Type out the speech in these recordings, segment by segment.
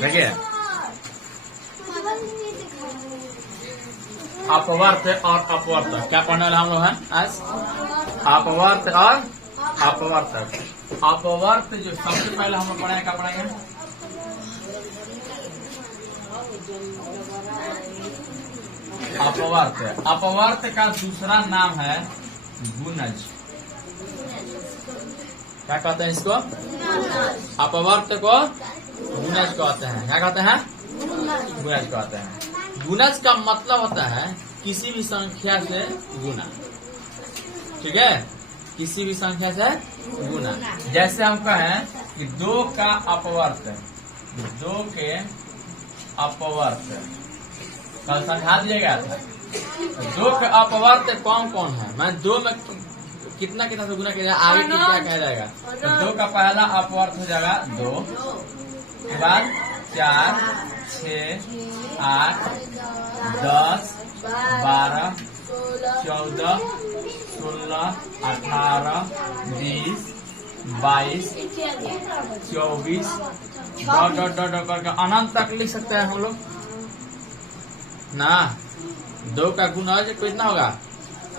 देखिए अपवर्त और अपवर्त क्या पढ़ने वाले हम लोग हैं आज? अपवर्त और अपवर्तक। अपवर्त जो सबसे पहले हम लोग पढ़ेंगे क्या पढ़ेंगे? अपवर्त। अपवर्त का दूसरा नाम है गुणज। क्या कहते हैं इसको? अपवर्त को गुणज कहते हैं। क्या कहते हैं? गुणज कहते हैं। गुणज का मतलब होता है किसी भी संख्या से गुना। ठीक है, किसी भी संख्या से गुना। जैसे हम कहें कि 2 का अपवर्त, 2 के अपवर्त कल समझा दिया गया था। 2 के अपवर्त कौन कौन है? मैं 2 में कितना कितना से गुना किया आगे क्या कहा जाएगा? तो 2 का पहला अपवर्त हो जाएगा 2, के बाद 4, 6, 8, 10, 12, 14, 16, 18, 20, 22, 24 डॉट करके अनंत तक लिख सकते हैं हम लोग ना। 2 का गुणज कितना होगा?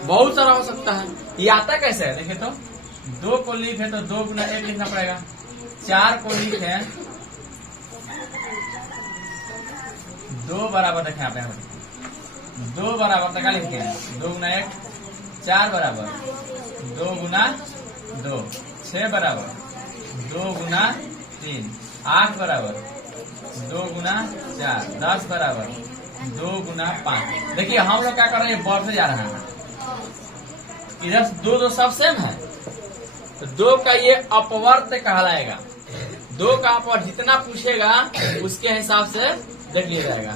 बहुत सारा हो सकता है। ये आता कैसे है? देखिए तो 2 को लिखे तो 2 गुना 1 लिखना पड़ेगा। 4 को लिखे 2 बराबर देखें आप यहाँ 2 बराबर तक लिखे हैं 2 गुना 1 4 बराबर 2 गुना 2 6 बराबर 2 गुना 3 8 बराबर 2 गुना 4 10 बराबर 2 गुना 5। देखिए हम लोग क्या कर रहे हैं? बढ़ते जा रहे हैं। इधर 2 सब सेम है तो 2 का ये अपवर्त कहलाएगा। 2 का अपवर्त जितना पूछेगा उसके हिसाब से देख लिया जाएगा।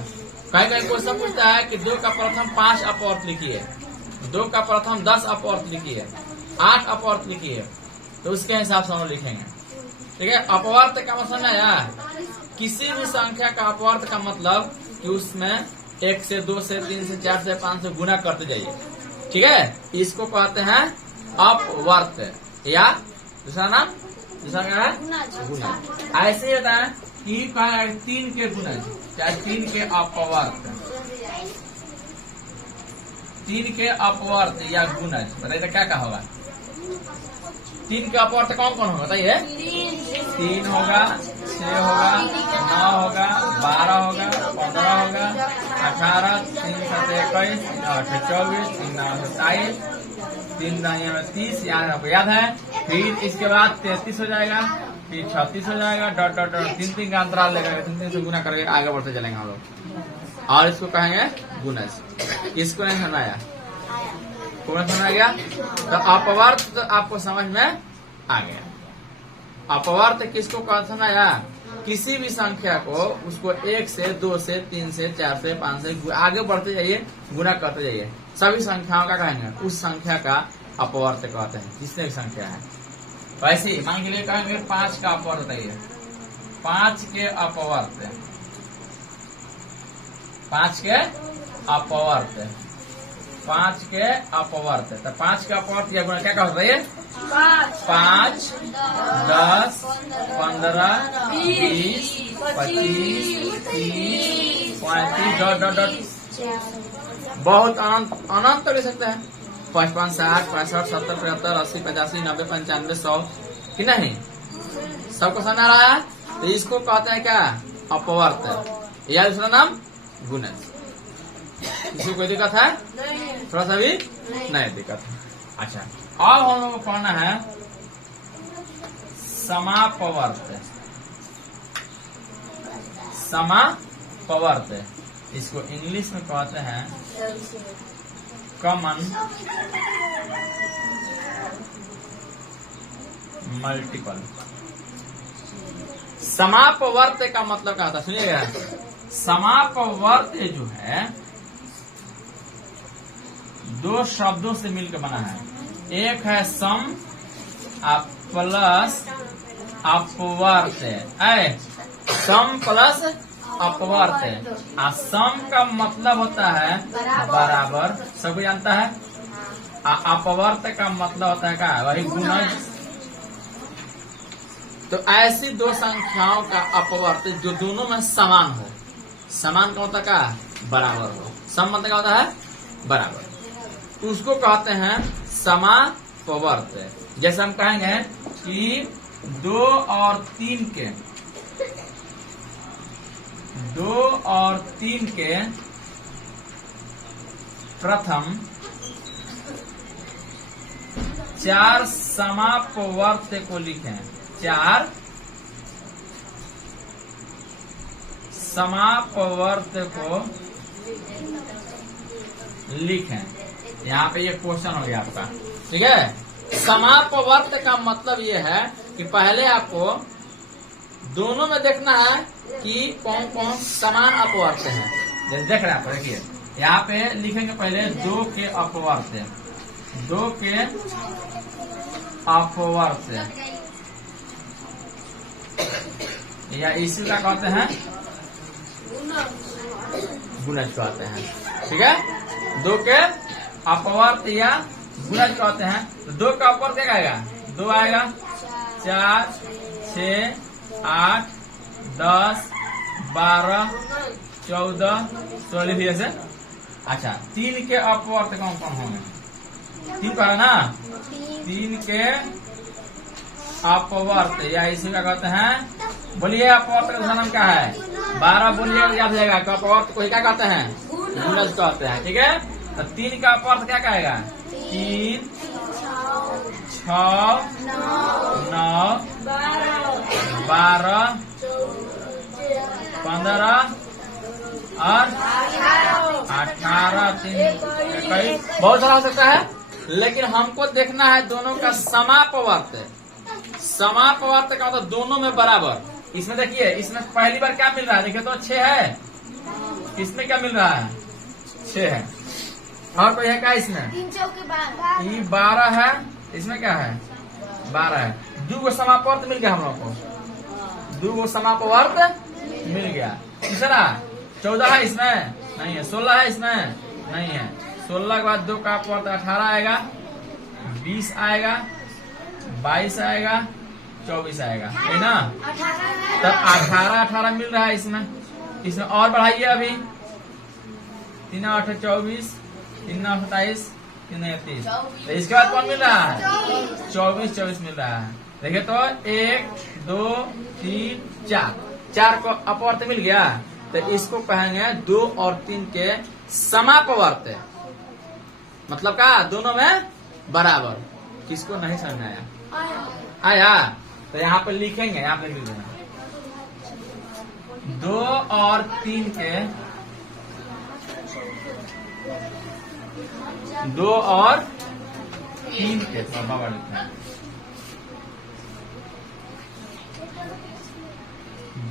कहीं कहीं क्वेश्चन पूछता है कि 2 का प्रथम 5 अपवर्त लिखिए, 2 का प्रथम 10 अपवर्त लिखिए, 8 अपवर्त लिखिए, तो उसके हिसाब से हम लिखेंगे। ठीक है, अपवर्त का मतलब आया किसी भी संख्या का अपवर्त का मतलब कि उसमें 1 से 2 से 3 से 4 से 5 से गुना करते जाइए। ठीक है, इसको कहते हैं अपवर्त या दूसरा नाम क्या है? गुणज। ऐसे ही होता है कि कहा 3 के गुणज, चाहे 3 के अपवर्त, 3 के अपवर्त या गुणज बताइए तो क्या क्या होगा? 3 के अपवर्त कौन कौन होगा बताइए? 3 होगा, 6 होगा, 9 होगा, 12 होगा, 15 होगा, 18, 3 7 21, 8 24, 3 9 27, 3 9 30 याद है। फिर इसके बाद 33 हो जाएगा, फिर 36 हो जाएगा, डॉट डॉट डॉट 3 का अंतराल लेकर 3 से गुना करके आगे बढ़ते चलेंगे हम लोग। और इसको कहेंगे गुणज। इसको नहीं सुनाया? कौन समझ गया? तो अपवर्त तो आपको समझ में आ गया। अपवर्त किसको सुनाया? किसी भी संख्या को उसको 1 से 2 से 3 से 4 से 5 से आगे बढ़ते जाइए, गुना करते जाइए। सभी संख्याओं का कहेंगे उस संख्या का अपवर्त कहते हैं, जिसने भी संख्या है। वैसे ही मान के लिए कहेंगे 5 का अपवर्त बताइए। 5 के अपवर्त, 5 के अपवर्त, 5 के अपवर्त। तो 5 के अपवर्त या गुना क्या कहते हैं? 5, 10, 15, 20, 25, 30, 35 डॉट डॉट डॉट बहुत अनंत तक ले सकता है। 55, 60, 65, 70, 75, 80, 85, 90, 95, 100 कि नहीं? सबको समझ आ रहा है? तो इसको कहते हैं क्या? अपवर्त या दूसरा नाम गुणज। इसको कोई दिक्कत है? थोड़ा सा भी नहीं दिक्कत है। अच्छा, अब हम लोग को पढ़ना है समापवर्त। समापवर्त इसको इंग्लिश में कहते हैं कॉमन मल्टीपल। समापवर्त का मतलब क्या था सुनिएगा। समापवर्त जो है 2 शब्दों से मिलकर बना है। एक है सम प्लस अपवर्त। सम प्लस अपवर्त। सम का मतलब होता है बराबर, सब जानता है। अपवर्त का मतलब होता है क्या? वही गुणज। तो ऐसी दो संख्याओं का अपवर्त जो दोनों में समान हो। समान का होता क्या? बराबर हो। सम मतलब क्या होता है? बराबर। तो उसको कहते हैं समापवर्त। जैसे हम कहेंगे कि 2 और 3 के प्रथम 4 समापवर्त को लिखें। 4 समापवर्त को लिखें। यहाँ पे ये क्वेश्चन हो गया आपका, ठीक है। समापवर्त का मतलब ये है कि पहले आपको दोनों में देखना है कि कौन कौन समान अपवर्त है। जैसे देख रहे हैं आप, देखिए यहाँ पे लिखेंगे पहले 2 के अपवर्त, 2 के अपवर्त या इसी का कहते हैं गुणज कहते हैं, ठीक है। 2 के अपवर्त या गुणज कहते हैं। तो 2 का अपवर्त क्या आएगा? 2 आएगा, 4, 6, 8, 10, 12, 14, 16 ऐसे। अच्छा, 3 के अपवर्त कौन कौन होंगे? 3 का है ना। 3 के अपवर्त या इसी का कहते हैं, बोलिए अपवर्त का नाम क्या है? 12 बोलिए, याद हो जाएगा। अपवर्त को क्या कहते हैं? गुणज कहते हैं, ठीक है। तो 3 का अपवर्त क्या कहेगा? 3, 6, 9, 12, 15 और 18, 3 बहुत सारा हो सकता है, लेकिन हमको देखना है दोनों का समापवर्त। समापवर्त का मतलब दोनों में बराबर। इसमें देखिए, इसमें पहली बार क्या मिल रहा है? देखिए तो 6 है। इसमें क्या मिल रहा है? 6 है। और कोई है क्या इसमें? 12 है। इसमें क्या है? 12 है। 2 गो समापवर्त मिल गया हम लोग को। 2 गो समापवर्त मिल गया। तीसरा 14 है इसमें? नहीं है। 16 है इसमें? नहीं है। 16 के बाद 2 का अपवर्त 18 आएगा, 20 आएगा, 22 आएगा, 24 आएगा, है ना। तब 18 मिल रहा है इसमें। और बढ़ाइए अभी। 3 8 24, 3 9 27, 3 9 30। तो इसके बाद कौन मिल रहा है? 24 मिल रहा है। देखिए तो 1 2 3 4 को अपवर्त मिल गया। तो इसको कहेंगे 2 और 3 के समापवर्त। मतलब क्या? दोनों में बराबर। किसको नहीं समझ आया? आया। तो यहाँ पे लिखेंगे, यहाँ पे लिख देना 2 और 3 के 2 और 3 के बाबा लिखना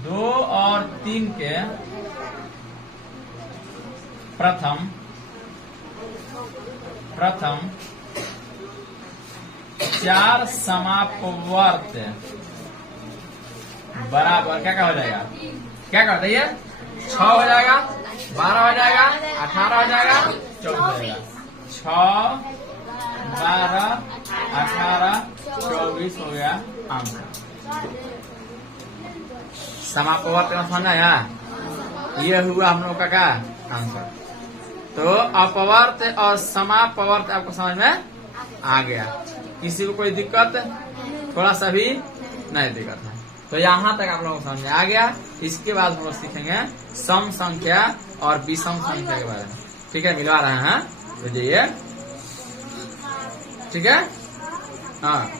2 और 3 के प्रथम 4 समापवर्त बराबर क्या हो जाएगा? क्या करते हैं? 6 हो जाएगा, 12 हो जाएगा, 18 हो जाएगा, 24 हो जाएगा। 6, 12, 18, 24 हो गया आंसर। समापवर्त का समझ आया? ये हुआ हम लोग का क्या आंसर। तो अपवर्त और समापवर्त आपको समझ में आ गया। किसी को कोई दिक्कत थोड़ा सा भी नहीं दिक्कत है। तो यहाँ तक आप लोगों को समझ में आ गया। इसके बाद हम लोग सीखेंगे सम संख्या और विषम संख्या के बारे में। ठीक है, मिलवा रहे हैं तो ये ठीक है। हाँ,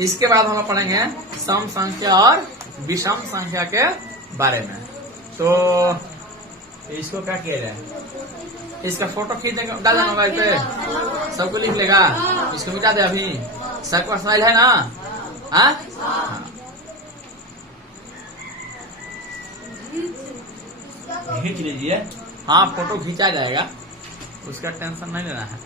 इसके बाद हम लोग पढ़ेंगे सम संख्या और विषम संख्या के बारे में। तो इसको क्या किया जाए? इसका फोटो खींच देगा, डाल देना मोबाइल पे, सबको लिख लेगा। इसको मिटा दे अभी। सबका स्माइल है ना? हाँ, खींच लीजिए। हाँ, फोटो खींचा जाएगा, उसका टेंशन नहीं लेना है।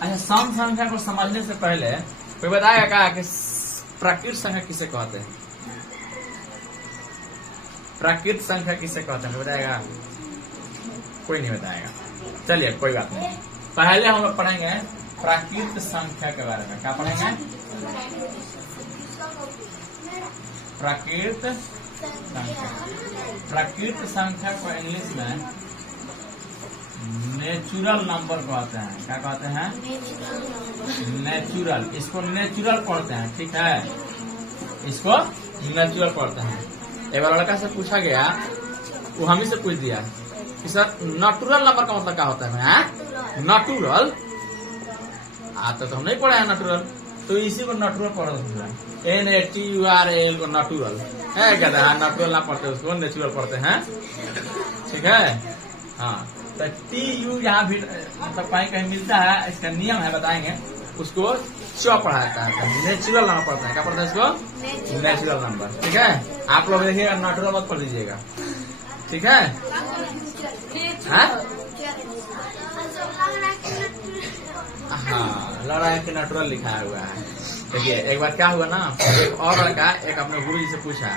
अच्छा, सम संख्या को समझने से पहले कोई बताएगा क्या कि प्राकृत संख्या किसे कहते हैं? प्राकृत संख्या किसे कहते हैं बताएगा? कोई नहीं बताएगा। चलिए कोई बात नहीं, पहले हम लोग पढ़ेंगे प्राकृत संख्या के बारे में। क्या पढ़ेंगे? प्राकृत संख्या। प्राकृत संख्या को इंग्लिश में नेचुरल नंबर कहते हैं। क्या कहते हैं? नेचुरल। इसको नेचुरल पढ़ते हैं, ठीक है? इसको नेचुरल पढ़ते हैं। एक बार लड़का से पूछा गया, वो हम ही से पूछ दिया कि सर नेचुरल नंबर का मतलब क्या होता है? नेचुरल आता तो हम नहीं पढ़े हैं नेचुरल, तो इसी को नेचुरल पढ़ NATURAL को नेचुरल है। कहते हैं नेचुरल ना पढ़ते, उसको नेचुरल पढ़ते हैं, ठीक है? हाँ, तो TU यहाँ भी मतलब कहीं कहीं मिलता है, इसका नियम है बताएंगे। उसको पढ़ा जाता है, नेचुरल नंबर पढ़ते हैं। क्या पढ़ते हैं इसको? नेचुरल नंबर, ठीक है? आप लोग देखिएगा, नेचुरल मत पढ़ लीजिएगा, ठीक है? हाँ, लग रहा है कि नेचुरल लिखा हुआ है। देखिए एक बार क्या हुआ ना, एक और लड़का एक अपने गुरु जी से पूछा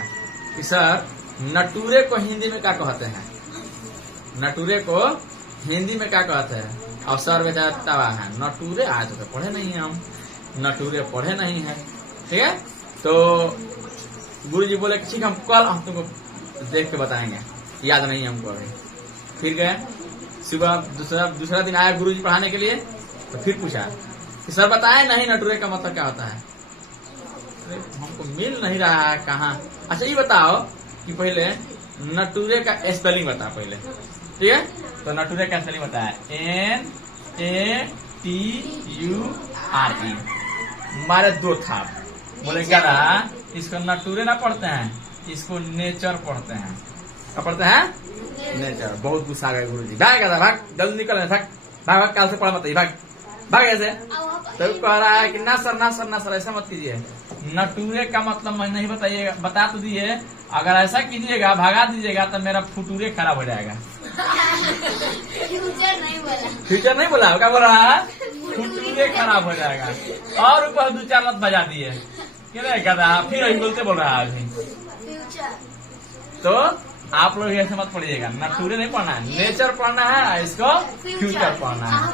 कि सर नटूरे को हिंदी में क्या कहते हैं? नटूरे को हिंदी में क्या कहते हैं? और सर बेचारा तवा है, नटूरे आज तो पढ़े नहीं हम, नटूरे पढ़े नहीं है, ठीक है? तो गुरुजी बोले कि ठीक, हम कल हम तुमको देख के बताएंगे, याद नहीं हमको अभी। फिर गए सुबह, दूसरा दिन आया गुरुजी पढ़ाने के लिए, तो फिर पूछा कि सर बताए नहीं नटूरे का मतलब क्या होता है? हमको मिल नहीं रहा है कहाँ। अच्छा ये बताओ कि पहले नटूरे का स्पेलिंग बता पहले, ठीक है? तो नटूरे का स्पेलिंग बताया NATURE, मारे दो था। बोले क्या रहा, इसको नटूरे ना पढ़ते हैं, इसको नेचर पढ़ते हैं। क्या पढ़ते हैं? नेचर। बहुत गुस्सा आ गया गुरु जी, भाग भाग जल्दी निकल, भाग भाग, कल से पढ़ मत, भाग भाग ऐसे। तो कह रहा है कि ना सर ना सर ना सर, ऐसा मत कीजिए, नटूरे का मतलब मैं नहीं बताइएगा, बता तो दिए, अगर ऐसा कीजिएगा भगा दीजिएगा तो मेरा फुटूरे खराब हो जाएगा। फ्यूचर नहीं बोला, क्या बोल रहा है? फुटूरे खराब हो जाएगा। और ऊपर दो चार लत बजा दिए, क्या रहा, फिर यही बोलते बोल रहा है अभी। तो आप लोग ऐसे मत पढ़िएगा, नटूरे नहीं पढ़ना है, नेचर पढ़ना है, इसको फ्यूचर पढ़ना है। हाँ,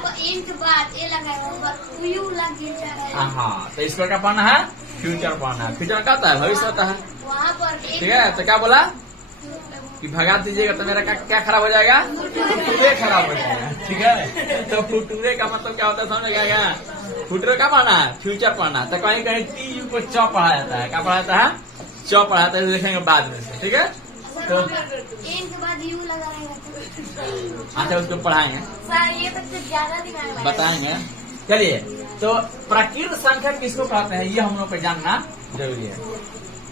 तो इसको क्या पढ़ना है? फ्यूचर पढ़ना है। फ्यूचर क्या होता है? भविष्य होता है, ठीक है? तो क्या बोला कि भगा दीजिएगा तो मेरा क्या खराब हो जाएगा? फुटूरे खराब हो जाएगा, ठीक है? तो फुटूरे का मतलब क्या होता है समझ गया? फुटूरे का पढ़ना है, फ्यूचर पढ़ना है। तो कहीं कहीं TU को च पढ़ा जाता है। क्या पढ़ा जाता है? च पढ़ा जाता है, देखेंगे बाद में से, ठीक है? तो के बाद यू लगा रहेगा। अच्छा उसको पढ़ाएंगे, ये तो ज्यादा दिमाग बताएंगे। चलिए, तो प्राकृत संख्या किसको कहते हैं ये हम लोग को जानना जरूरी है।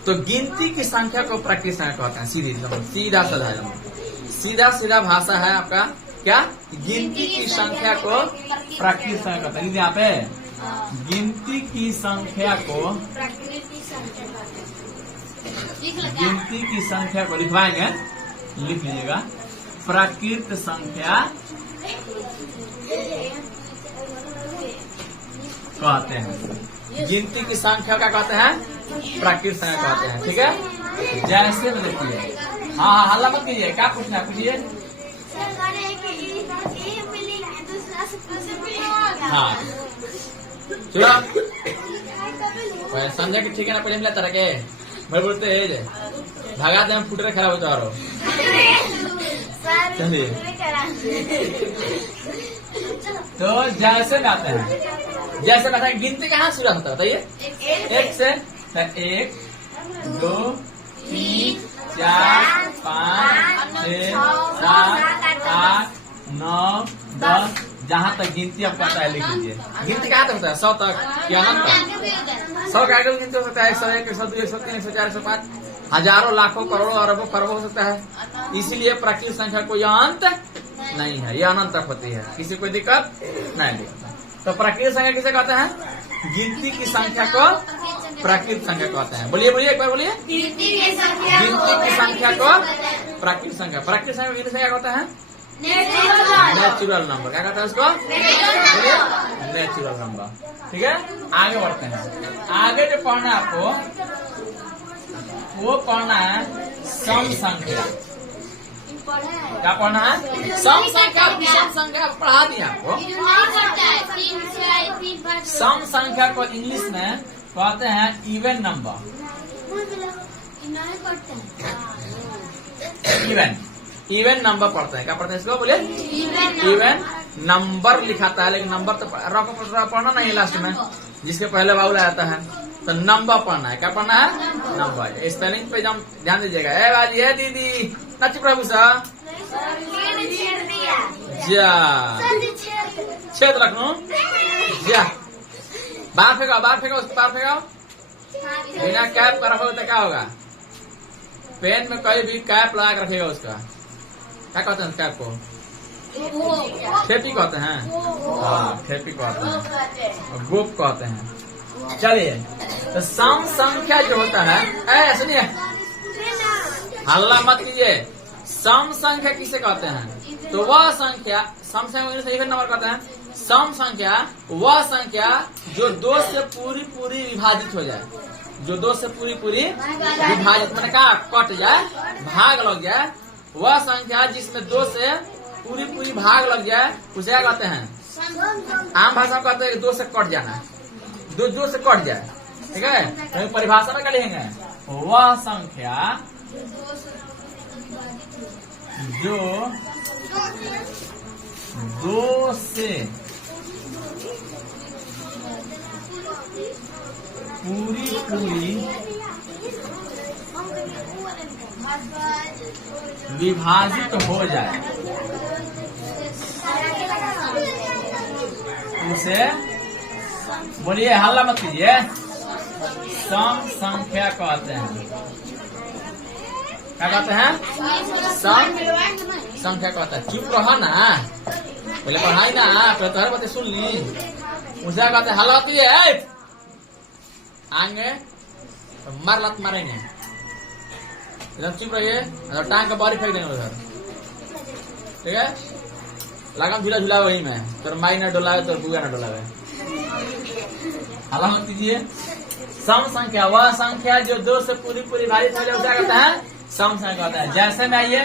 तो गिनती की संख्या को प्राकृत संख्या कहते हैं। सीधा सीधा भाषा है आपका क्या? गिनती की संख्या को प्राकृत संख्या कहते हैं। यहाँ पे गिनती की संख्या को, गिनती की संख्या को लिखवाएंगे, लिख लीजिएगा। प्राकृत संख्या कहते हैं। गिनती की संख्या क्या कहते हैं? प्राकृत संख्या कहते हैं, ठीक है? जैसे में देखिए, हाँ हल्ला मत कीजिए, क्या पूछना है पूछिए। हाँ चलो समझे कि ठीक है ना? पहले मिला तरह के मैं बोलते है भगा दे, हम फुटरे खराब होता रहो। चलिए, तो जैसे में आते हैं, जैसे में गिनती कहाँ शुरुआत होता है बताइए? एक से। 1 2 3 4 5 6 7 8 9 10, जहाँ तक गिनती आप पता है लिख लीजिए। गिनती कहाँ तक होता है? 100 तक या अनंत तक? 100 का आगे गिनती हो सकता है 101, 102, 103, 104, 105, हजारों लाखों करोड़ों अरबों खरबों हो सकता है। इसीलिए प्राकृतिक संख्या कोई अंत नहीं है, ये अनंत तक होती है, किसी कोई दिक्कत नहीं दिखता। तो प्राकृतिक संख्या किसे कहते हैं? गिनती की संख्या को प्राकृतिक संख्या कहते हैं। बोलिए बोलिए एक बार बोलिए। गिनती की संख्या को प्राकृतिक संख्या। प्राकृतिक संख्या गिनती संख्या कहते हैं नेचुरल नंबर। क्या कहते हैं उसको? Natural number. ठीक है, आगे बढ़ते हैं। आगे जो पढ़ना है आपको वो पढ़ना है सम संख्या। क्या पढ़ना है? सम संख्या, विषम संख्या पढ़ा दिया आपको। सम संख्या को इंग्लिश में कहते हैं इवन नंबर। इवन नंबर पढ़ते हैं। क्या पढ़ते हैं इसको? बोलिए। इवन नंबर लिखाता है, लेकिन नंबर तो पढ़ना नहीं लास्ट में, जिसके पहले बाउल आता है। तो नंबर पढ़ना है। क्या पढ़ना है? नंबर। स्पेलिंग पे जब ध्यान दीजिएगा। ए बाजी है दीदी नच प्रभु सा जा छेद रखू जा बाहर फेंकाओ, बाहर फेंकाओ, उसको बाहर फेंकाओ। बिना कैप का रखोगे तो क्या होगा? पेन में कहीं भी कैप लगा के रखेगा उसका। क्या कहते हैं कैप को? ठेपी कहते हैं। हाँ, ठेपी कहते हैं, गोप कहते हैं। चलिए, तो सम संख्या जो होता है, सुनिए हल्ला मत कीजिए। सम संख्या किसे कहते हैं? तो वह संख्या, सम संख्या इवन नंबर कहते हैं। सम संख्या वह संख्या जो दो से पूरी पूरी विभाजित हो जाए, जो दो से पूरी पूरी विभाजित मैंने कहा कट जाए, भाग लग जाए, वह संख्या जिसमें दो से पूरी पूरी भाग लग जाए उसे क्या कहते हैं? आम भाषा में कहते हैं दो से कट जाना, दो से कट जाए। ठीक है, तो परिभाषा में क्या लिखेंगे? वह संख्या जो दो से पूरी पूरी विभाजित हो जाए उसे, बोलिए हल्ला मत कीजिए, सम संख्या कहते हैं। क्या कहते हैं? सम संख्या कहते हैं। चुप रहो ना, पहले पढ़ाई ना, तो हर बातें सुन ली। उसे क्या कहते हैं? हल्ला मत कीजिए, आएंगे तो मार लात मारेंगे। एकदम चुप रहिए, टांग का बारी फेंक देंगे उधर। ठीक है, लगाम झूला झूला वही में, तो माई न डोलावे तो बुआ न डोलावे। हल्ला मत कीजिए। सम संख्या वह संख्या जो दो से पूरी पूरी भाजित हो जाए उसे कहता है सम संख्या कहता है। जैसे में आइए,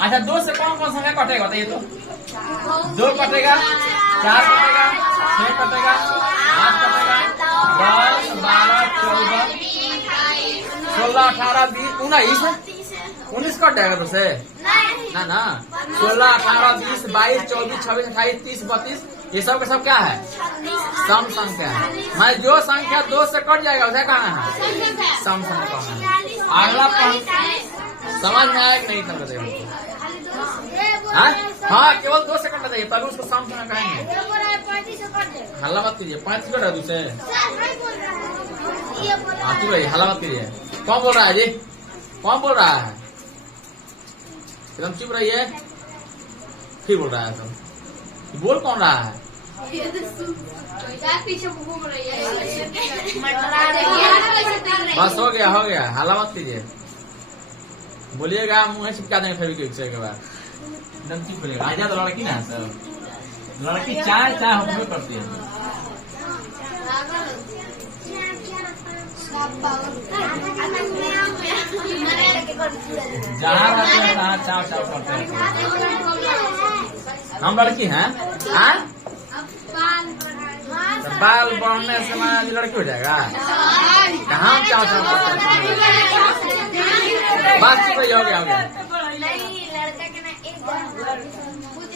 अच्छा दो से कौन कौन संख्या कटेगा बताइए तो? दो कटेगा, 4 कटेगा, 6 कटेगा, 8 कटेगा, 10, 12, 14, 16, 18, 20, 19 कट जाएगा तो से ना 16, 18, 20, 22, 24, 26, 28, 30, 32 ये सब का सब क्या है? सम संख्या है। मैं जो संख्या दो से कट जाएगा उसे कहना है सम संख्या कहना है। अगला समझ में आया कि नहीं समझ रहे? हाँ, केवल 2 सेकंड बताइए, पहले उसको सम संख्या कहेंगे। हल्ला मत कीजिए, 35 कट है दूसरे। हाँ चुप रहिए, हल्ला मत कीजिए। कौन बोल रहा है जी? कौन बोल रहा है? एकदम चुप रहिए। फिर बोल रहा है सब। बोल कौन रहा है? बस हो गया, हो गया, हल्ला मत कीजिए। बोलिएगा मुँह चिपका देंगे फेविक्विक से के बाद। एकदम चुप रहिएगा। आजा तो लड़की ना सर, लड़की चाय होने करती है। जहाँ रहते हैं तहाँ चाव करते हैं। हम लड़की हैं? बाल बढ़ने से हमारी लड़की हो जाएगा? कहाँ चाव करते हैं? बात चुप रही, हो गया, हो गया,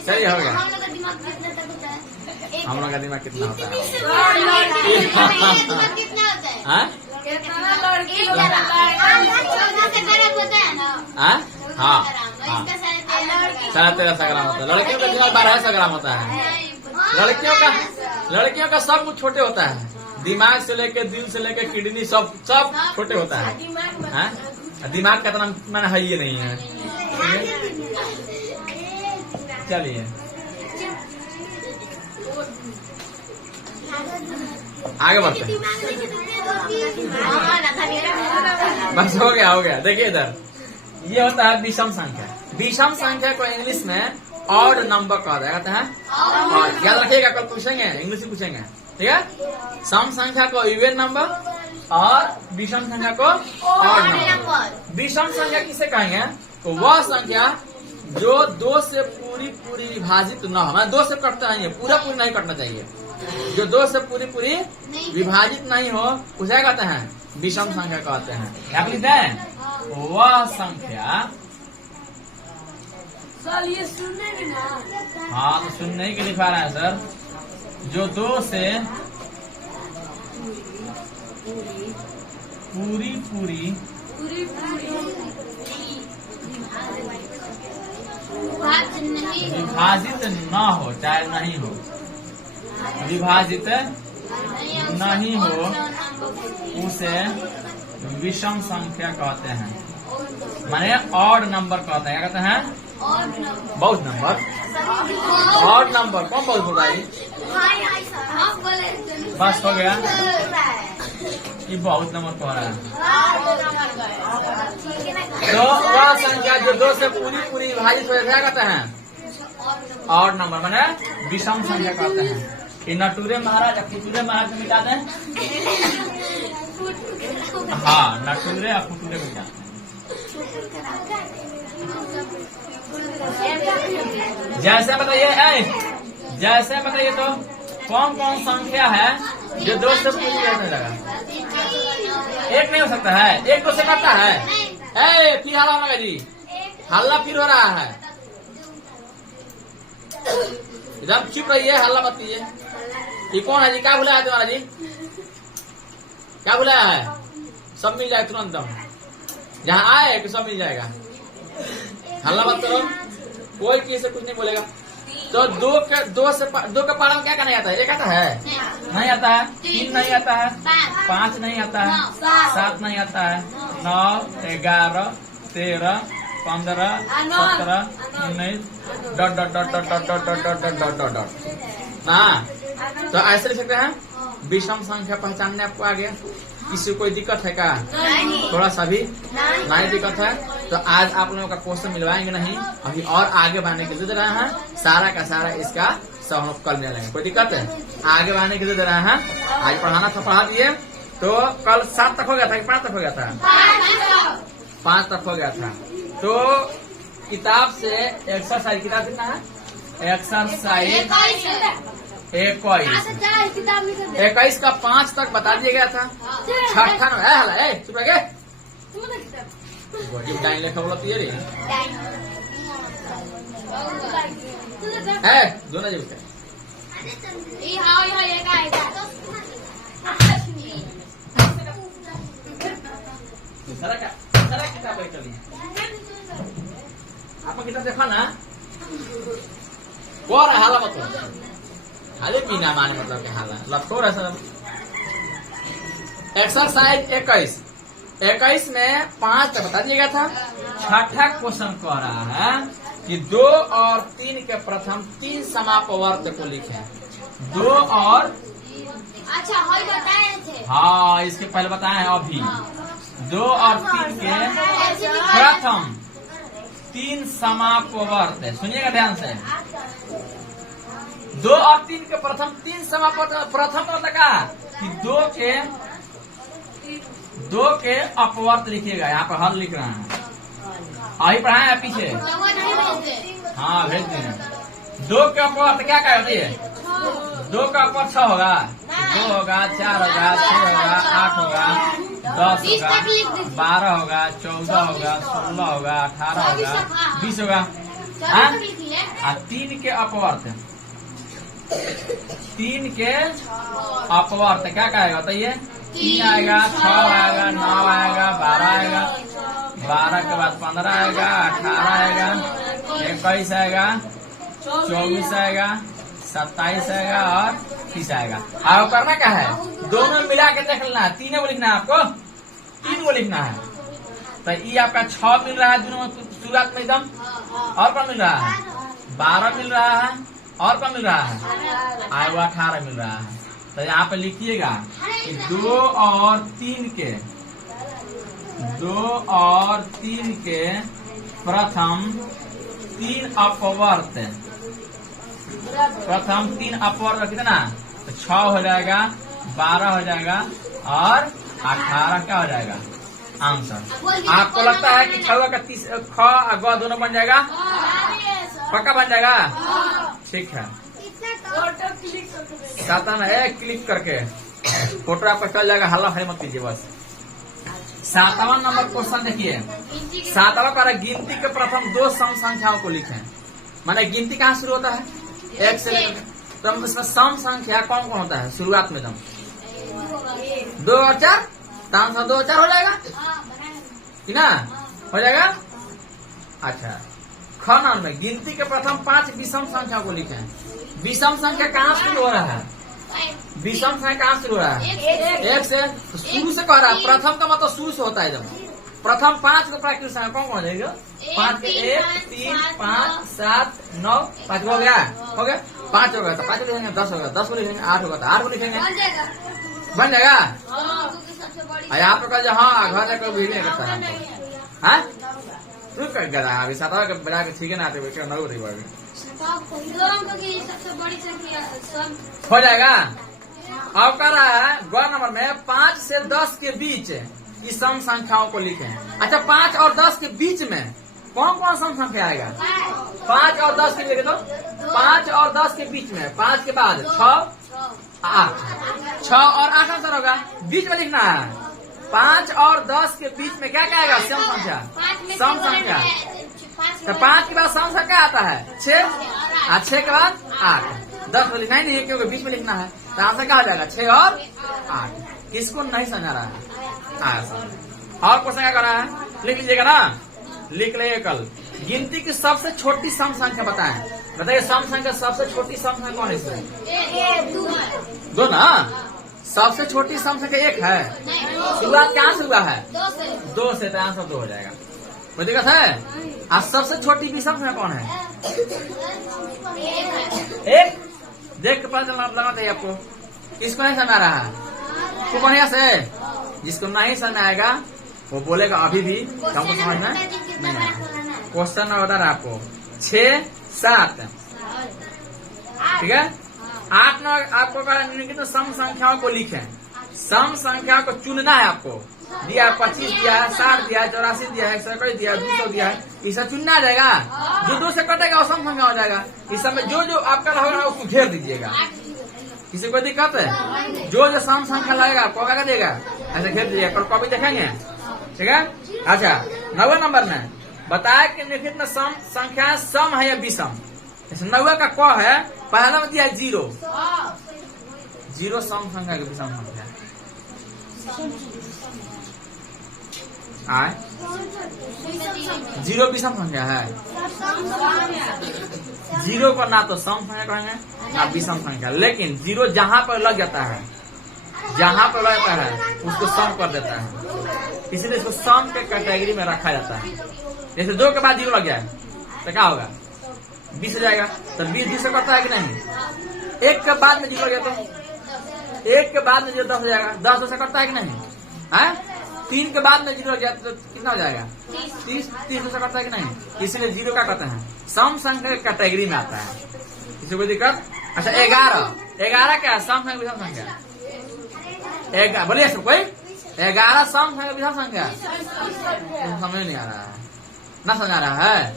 सही हो गया। हम लोग का दिमाग कितना होता है? हाँ, 13.5 ग्राम होता है। लड़कियों का दिमाग 1200 ग्राम होता है। लड़कियों का सब कुछ छोटे होता है, दिमाग से लेके दिल से लेके किडनी सब छोटे होता है। दिमाग का इतना मैंने है ये नहीं है। चलिए आगे बढ़ते हैं। बस हो गया। देखिए इधर ये होता है विषम संख्या। विषम संख्या को इंग्लिश में ऑड नंबर कहा जाता है। और याद रखिएगा, कल पूछेंगे, इंग्लिश में पूछेंगे, ठीक है। सम संख्या को इवन नंबर और विषम संख्या को ऑड नंबर। विषम संख्या किसे कहेंगे? तो वह संख्या जो 2 से पूरी विभाजित न हो, मतलब 2 से कटता नहीं है, पूरा नहीं कटना चाहिए। जो 2 से पूरी विभाजित नहीं हो उसे कहते हैं विषम संख्या कहते हैं। क्या लिखते हैं? वह संख्या, सर ये सुनने में ना, हाँ तो सुनने के लिखा रहा है सर, जो 2 से पूरी विभाजित न हो, चाहे नहीं हो, विभाजित नहीं हो, उसे विषम संख्या कहते हैं। माने ऑड नंबर कहते हैं। क्या कहते हैं? बहुत नंबर। ऑड नंबर कौन बहुत होगा? बस हो गया कि बहुत नंबर कह रहा है। तो वह संख्या जो 2 से पूरी विभाजित हो, क्या कहते हैं? ऑड नंबर माने विषम संख्या कहते हैं। ये नटूरे महाराज फुटूरे महाराज मिटा दें। हाँ, नटूरे और फुटूरे मिटा दें। जैसे बताइए तो कौन संख्या है जो 2 से पूरी होने लगा? एक नहीं हो सकता है, एक 2 से करता है। फिर हल्ला होगा जी, हल्ला फिर हो रहा है। जब चुप रहिए, हल्ला मत कीजिए। ये कौन है जी? क्या बुलाया तुम्हारा जी? क्या बुलाया है? सब मिल जाएगा तुरंत दम। जहाँ आए कि सब मिल जाएगा। हल्ला मत करो, कोई किसी से कुछ नहीं बोलेगा। तो 2 का पारा क्या करना आता है? 1 आता है? नहीं आता है। 3 नहीं आता है। 5 नहीं आता है। 7 नहीं आता है। 9, 11, 13, 15, 17, 19 ... हाँ, तो ऐसे लिख सकते हैं। विषम संख्या पहचानने आपको आ गया? किसी कोई दिक्कत है क्या? थोड़ा सा भी नहीं दिक्कत है तो आज आप लोगों का क्वेश्चन मिलवाएंगे नहीं, अभी और आगे बढ़ने के लिए दे रहे हैं। सारा का सारा इसका सब हम कल मिल लेंगे। कोई दिक्कत है? आगे बढ़ने के लिए दे रहे हैं। आज पढ़ाना था, पढ़ा दिए। तो कल 7 तक हो गया था कि 5 तक हो गया था? 5 तक हो गया था। तो किताब से एक्सरसाइज, किताब कितना है? एक्सरसाइज 21 का 5 तक बता दिया गया था। 6ठा है चुप रह गए। टाइम लिखा बोला रे है दोनों जी उसका सारा किताब आप किताब देखा ना? और हाला मतलब खाली बिना माने मतलब के हाला लखोर है सर। एक्सरसाइज 21 में 5 तक बता दिया गया था। 6ठा क्वेश्चन कह रहा है कि 2 और 3 के प्रथम 3 समापवर्त को लिखें। 2 और अच्छा बताए थे। हाँ, इसके पहले बताए अभी। 2 और 3 के प्रथम 3 समापवर्त, सुनिएगा ध्यान से। 2 और 3 के प्रथम 3 समापवर्त। प्रथम मतलब क्या कि 2 के अपवर्त लिखिएगा। यहाँ पर हल लिख रहे हैं, अभी पढ़ाए हैं पीछे। हाँ भेज दें। 2 के अपवर्त क्या क्या होती है? 2 का अपवर्त 6 होगा, 2 होगा, 4 होगा, 6 होगा, 8 होगा, 10 होगा, 12 होगा, 14 होगा, 16 होगा, 18 होगा, 20 होगा। 3 के अपवर्त, 3 के अपवर्त क्या क्या आएगा बताइए? 3 आएगा, 6 आएगा, 9 आएगा, 12 आएगा, 12 के बाद 15 आएगा, 18 आएगा, 21 आएगा, 24 आएगा, 27 आएगा और 30 आएगा। अब करना क्या है? दोनों मिला के देख लेना है। 3 को लिखना है आपको, 3 को लिखना है। तो ये आपका 6 मिल रहा है दोनों शुरुआत में एकदम। और कौन मिल रहा है? 12 मिल रहा है। और कौन मिल रहा है? आया वो 18 मिल रहा है। तो यहाँ पे लिखिएगा कि 2 और 3 के प्रथम 3 अपवर्त कितना? तो 6 हो जाएगा, 12 हो जाएगा और 18 क्या हो जाएगा आंसर। आपको लगता है कि 6 का 30 ख ग दोनों बन जाएगा? पक्का बन जाएगा? ठीक है। साता में एक क्लिक करके फोटो आपका चल जाएगा, हल्ला खड़ी मत कीजिए बस। 7वां नंबर क्वेश्चन देखिए। 7वां पर गिनती के प्रथम 2 सम संख्याओं को लिखें। माने गिनती कहाँ शुरू होता है? 1 से लेकर। तो इसमें सम संख्या कौन कौन होता है शुरुआत में? एकदम 2 और 4, 2 और 4 हो जाएगा कि ना? हो जाएगा। अच्छा, ख नंबर में गिनती के प्रथम 5 विषम संख्या को लिखें। विषम संख्या कहाँ शुरू हो रहा है? विषम संख्या कहाँ शुरू हो रहा है? 1 से। तो शुरू से कह रहा है, प्रथम का मतलब शुरू से होता है एकदम। प्रथम 5 को प्राकृतिक संख्या कौन हो जाएगा? 5 के 1, 3, 5, 7, 9, 5 हो गया। 5 हो गया तो 5 को लिखेंगे, 10 होगा 10 को लिखेंगे, 8 होगा तो 8 को लिखेंगे। बन जाएगा। आप लोग हाँ घर जाकर भीड़ नहीं करता है। तू कर गया अभी 7 के बजा के ठीक है ना? आते नौ रही हो जाएगा। अब कर रहा है ग नंबर में 5 से 10 के बीच इस सम संख्याओं को लिखें। अच्छा, 5 और 10 के बीच में कौन कौन सम संख्या आएगा? 5 और 10 के बीच, तो 5 और 10 के बीच में 5 के बाद 6, 8, 6 और 8 आंसर होगा। बीच में लिखना है। 5 और 10 के बीच में क्या क्या आएगा? सम संख्या। सम संख्या। तो 5 के बाद सम संख्या आता है 6 और 6 के बाद 8। 10 में लिखना ही नहीं है क्योंकि बीच में लिखना है। तो आंसर क्या हो जाएगा? 6 और 8। किसको नहीं समझा रहा है? और क्वेश्चन क्या कर रहा है? लिख लीजिएगा ना, लिख लीजिए। कल गिनती की सबसे छोटी सम संख्या बताएं। बताइए सम संख्या सबसे छोटी सम संख्या कौन है इसमें? 2 ना। सबसे छोटी सम संख्या 1 है। शुरुआत कहाँ से हुआ है? 2 से। तो आंसर 2 हो जाएगा। कोई दिक्कत है? आज सबसे छोटी विषम संख्या कौन है? 1। देख के पता चलना चाहिए आपको। किसको नहीं समझ आ रहा है? तो बढ़िया से जिसको नहीं समझ आएगा वो बोलेगा अभी भी हमको समझना नहीं आएगा। क्वेश्चन में बता रहा आपको 6, 7, ठीक है। 8 नंबर आपको निम्नलिखित सम संख्याओं को लिखें। सम संख्या को चुनना है आपको। दिया 25 दिया है, 60 दिया है, 84 दिया है, 121 दिया है, 200 दिया है। इसे चुनना जाएगा। जो 2 से कटेगा वो सम संख्या हो जाएगा। इस समय जो जो आपका होगा उसको घेर दीजिएगा। किसी कोई दिक्कत है? जो सम संख्या लगेगा आपको क्या देगा? ऐसे घेर दीजिएगा। पर कॉपी देखेंगे, ठीक है। अच्छा, 9वें नंबर में बताया कि निम्नलिखित में सम संख्या सम है या विषम। 9 का क है, पहला में दिया है 0। 0 सम संख्या की विषम संख्या आए। 0 विषम संख्या है। 0 को ना तो सम संख्या कहेंगे ना विषम संख्या। लेकिन 0 जहाँ पर लग जाता है, जहाँ पर लग जाता है उसको सम कर देता है। इसीलिए इसको सम के कैटेगरी में रखा जाता है। जैसे 2 के बाद 0 लग जाए तो क्या होगा? 20 हो जाएगा। तो 20 से करता है कि नहीं? 1 के बाद में 0 लग गया तो 1 के बाद में 0 10 हो जाएगा। 10 से करता है कि नहीं? है 3 के बाद में 0 लग गया तो कितना हो जाएगा? 30 से करता है कि नहीं? इसलिए 0 क्या कहते हैं? सम संख्या के कैटेगरी में आता है। किसी को दिक्कत? अच्छा, 11 क्या है? सम संख्या विषम संख्या। बोलिए सब कोई। 11 सम संख्या विषम संख्या। समझ नहीं आ रहा है ना? समझ आ रहा है?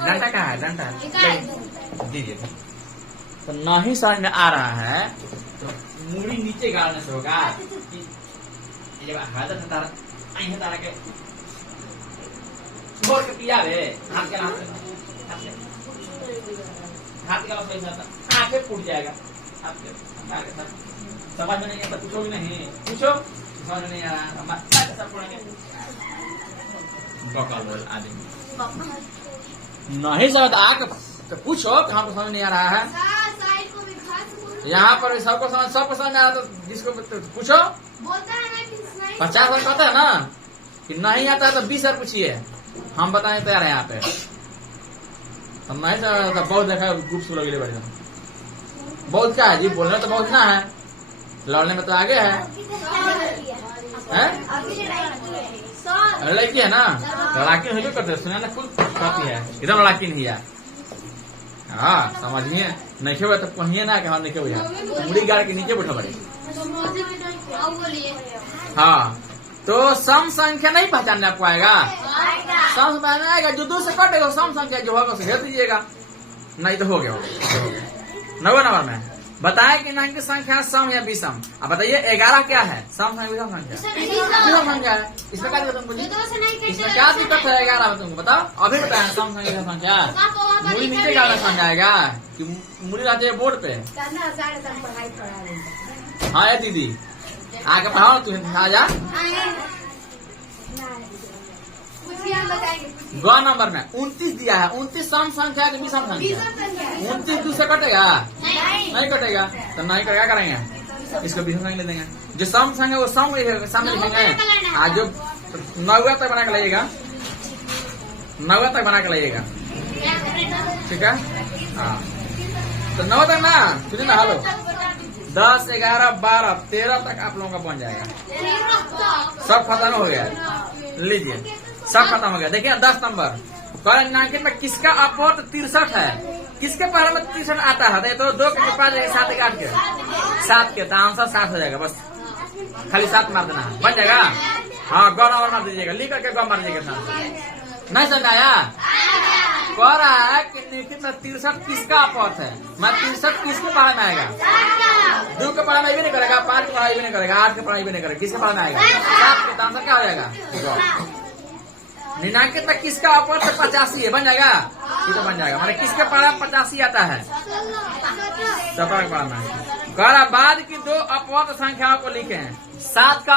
डंडा कहाँ है? डंडा दीजिए। तो नहीं समझ में आ रहा है तो मुड़ी नीचे गाड़ने से होगा। तारा के छोड़ के पिया रे। हाथ का आंखें फूट जाएगा। समझ में नहीं आता? पूछोगे नहीं? पूछो। समझ नहीं आ रहा आदमी नहीं समझ आके तो पूछो। हमको समझ नहीं आ रहा है। यहाँ पर सबको समझ आ रहा तो जिसको पूछो। बोलता है ना कि नहीं 50 बार कहता है ना कि नहीं आता है तो 20 बार पूछिए, हम बताने तैयार है यहाँ पे। तो नहीं तो बहुत देखा है ग्रुप से लगे बढ़िया। बहुत क्या है जी, बोलने तो बहुत ना है, लड़ने में तो आगे है, लड़की है ना, लड़ाकी नहीं करते सुना ना, खुद काफी है एकदम लड़ाकी नहीं है। हाँ समझिए, नहीं हुआ तो कहिए ना कि हाँ नहीं हुआ, मुड़ी गाड़ के नीचे बैठो बड़े। हाँ तो सम संख्या नहीं पहचानने पाएगा, सम पहचान आएगा, जो 2 से कटेगा सम संख्या जो होगा उसे घेर दीजिएगा, नहीं तो हो गया। 9वें नंबर में बताए कि 9 की संख्या सम या विषम। अब बताइए 11 क्या है, सम संख्या विषम संख्या? विषम संख्या है। इसमें क्या दिक्कत तुमको? इसमें क्या दिक्कत है 11 में तुमको बताओ, अभी बताया सम संख्या विषम संख्या। मूली नीचे गाना समझाएगा कि मूली रहती है बोर्ड पे। हाँ ये दीदी आके पढ़ाओ, तू आ जा। ग नंबर में 29 दिया है, 29 सम संख्या है कि विषम संख्या? 29 2 से कटेगा? नहीं कटेगा, तो नहीं क्या करेंगे, इसको विषम संख्या ले देंगे। जो सम संख्या वो सम सामने लिखेंगे, आज जो 9 तक बना के लाइएगा, 9 तक बना के लाइएगा, ठीक है। हाँ तो 9 तक ना, सुनिए ना, हेलो 10 11 12 13 तक आप लोगों का बन जाएगा। सब खत्म हो गया, लीजिए सब खत्म हो गया। देखिए 10 नंबर नामांकित में किसका अपवर्त 63 है, किसके पहले में 63 आता है? तो 2 के 5 7 के 8 के 7 के, तो आंसर 7 हो जाएगा, बस खाली 7 मार देना है, बन जाएगा। हाँ गौ नंबर मार दीजिएगा, लिख करके गौ मार दीजिएगा। नहीं समझाया? कह रहा है कि निखित में 63 किसका अपवर्त है, मैं 63 किसके पढ़ाई में आएगा? 2 के पढ़ाई में भी नहीं करेगा, 5 के पढ़ाई भी नहीं करेगा, 8 के पढ़ाई भी नहीं करेगा, किसके पढ़ाई में आएगा? 7 के, तो आंसर क्या हो जाएगा? 99 तक किसका अपवर्त 85 है, बन जाएगा, ये तो बन जाएगा। मैंने किसके पढ़ा 85 आता है? सफा के पढ़ा में। कह रहा बाद की 2 अपवर्त संख्याओं को लिखे, 7 का